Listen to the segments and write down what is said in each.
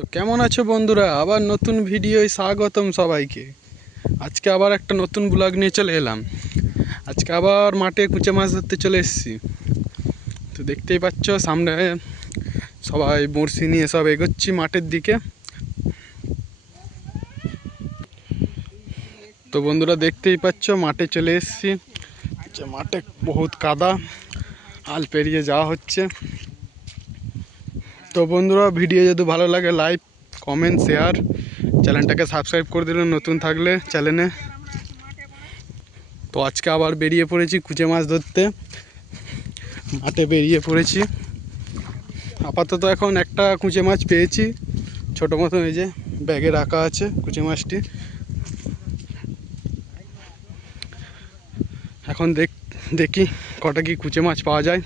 তো কেমন আছো বন্ধুরা? আবার নতুন ভিডিওয় স্বাগতম সবাইকে। আজকে আবার একটা নতুন ব্লগ নিয়ে চলে এলাম। আজকে আবার মাঠে কুচে মাছ ধরতে চলে এসেছি। তো দেখতেই পাচ্ছ সামনে সবাই বড়শি নিয়ে সব এগোচ্ছি মাঠের দিকে। তো বন্ধুরা দেখতেই পাচ্ছ মাঠে চলে এসেছি। মাঠে বহুত কাদা, আল পেরিয়ে যাওয়া হচ্ছে। তো বন্ধুরা ভিডিও যদি ভালো লাগে লাইক কমেন্ট শেয়ার, চ্যানেলটাকে সাবস্ক্রাইব করে দিলেন নতুন থাকলে চ্যানেলে। তো আজকে আবার বেরিয়ে পড়েছি কুচে মাছ ধরতে, মাঠে বেরিয়ে পড়েছি। আপাতত এখন একটা কুচে মাছ পেয়েছি, ছোটো মতন, এই যে ব্যাগে রাখা আছে কুচে মাছটি। এখন দেখি কটা কি কুচে মাছ পাওয়া যায়।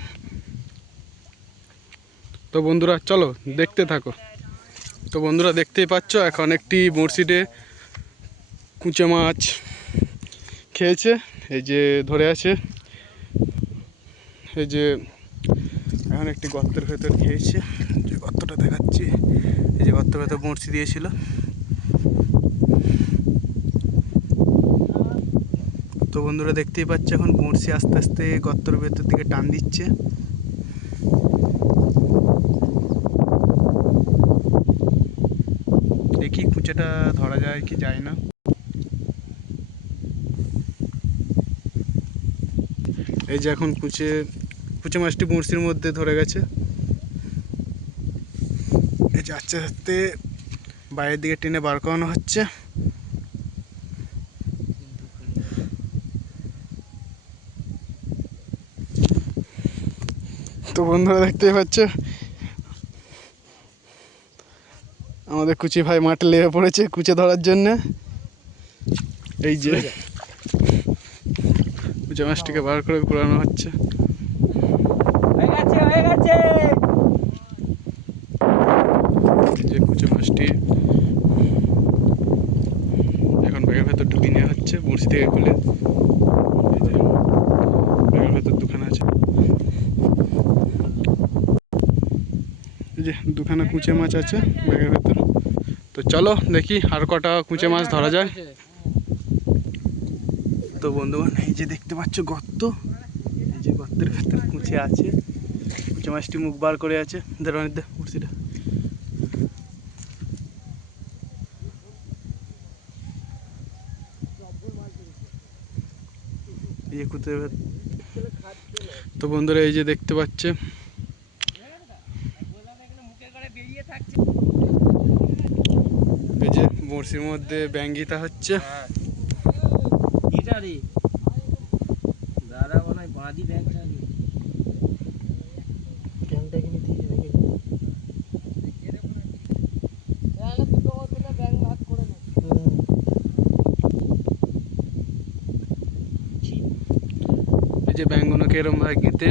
তো বন্ধুরা চলো দেখতে থাকো। তো বন্ধুরা দেখতেই পাচ্ছ এখন একটি বড়শিতে কুচে মাছ খেয়েছে, এই যে ধরে আছে, এই যে এখন একটি গর্তের ভেতর খেয়েছে, যে গর্তটা দেখাচ্ছি, এই যে গর্তের ভেতর বড়শি দিয়েছিল। তো বন্ধুরা দেখতেই পাচ্ছ এখন বড়শি আস্তে আস্তে গর্তের ভেতর দিকে টান দিচ্ছে। দেখি কুচেটা ধরা যায় কি যায় না। এই যে এখন কুচে মাছটি বড়শির মধ্যে ধরে গেছে। এই যে আস্তে আস্তে বাইরের দিকে টেনে বার করানো হচ্ছে। তো বন্ধুরা দেখতেই পাচ্ছ আমাদের কুচি ভাই মাঠে লেগে পড়েছে কুচে ধরার জন্য। এই যে কুচে মাছটিকে বার করে ঘোরানো হচ্ছে। যে কুচে মাছটি এখন ব্যাগের ভেতর ঢুকিয়ে নেওয়া হচ্ছে বড়শি থেকে খুলে। এই যে ব্যাগের ভেতর দুখানা আছে, এই যে দুখানা কুচে মাছ আছে ব্যাগের ভেতর। তো চলো দেখি আর কটা কুচে মাছ ধরা যায়। তো বন্ধুগণ এই যে দেখতে পাচ্ছ গর্ত, এই যে গর্তের ভেতর কুচে আছে, কুচে মাছটি মুখ বার করে আছে। বড়শিটা এই যে কুচে। তো বন্ধুরা এই যে দেখতে পাচ্ছে এই যে বড়শির মধ্যে ব্যাঙ্গিতা হচ্ছে। এই যে ব্যাঙগুলোকে এরম ভাবে গেঁথে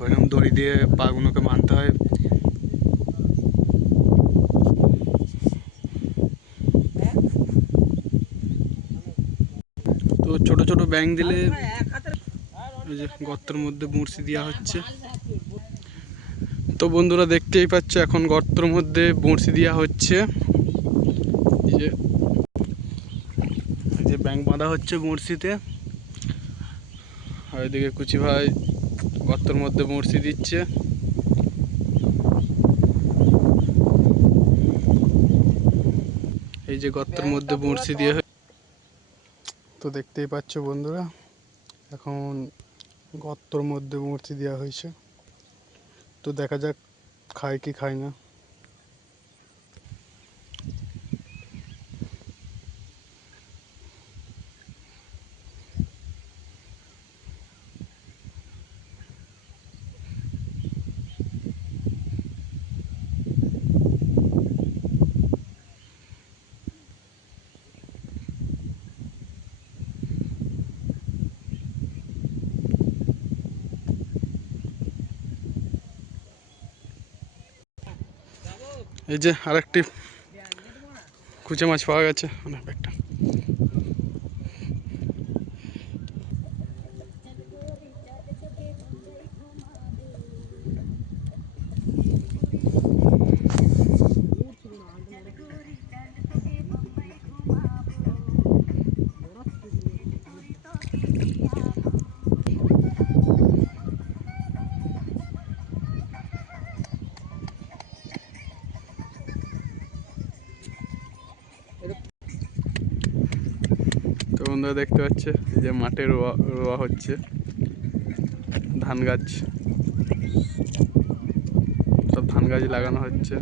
ওইরকম দড়ি দিয়ে পাগুলোকে বাঁধতে হয়। তো ছোট ছোট ব্যাঙ দিলে এই যে গর্তের মধ্যে বড়শি দেওয়া হচ্ছে। তো বন্ধুরা দেখতেই পাচ্ছ এখন গর্তের মধ্যে বড়শি দেওয়া হচ্ছে। এই যে ব্যাঙ বাঁধা হচ্ছে বড়শিতে, আর এদিকে কুচি ভাই গর্তের মধ্যে বড়শি দিচ্ছে। এই যে গর্তের মধ্যে বড়শি দিয়ে, তো দেখতেই পাচ্ছ বন্ধুরা এখন গর্তের মধ্যে বড়শি দেওয়া হয়েছে। তো দেখা যাক খায় কি খায় না। এই যে আরেকটি কুচে মাছ পাওয়া গেছে অনেক একটা। বন্ধুরা দেখতে পাচ্ছে এই যে মাঠে রোয়া রোয়া হচ্ছে ধান গাছ, সব ধান গাছ লাগানো হচ্ছে।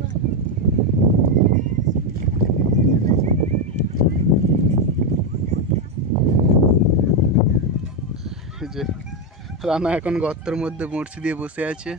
এই যে রানা এখন গর্তের মধ্যে বড়শি দিয়ে বসে আছে,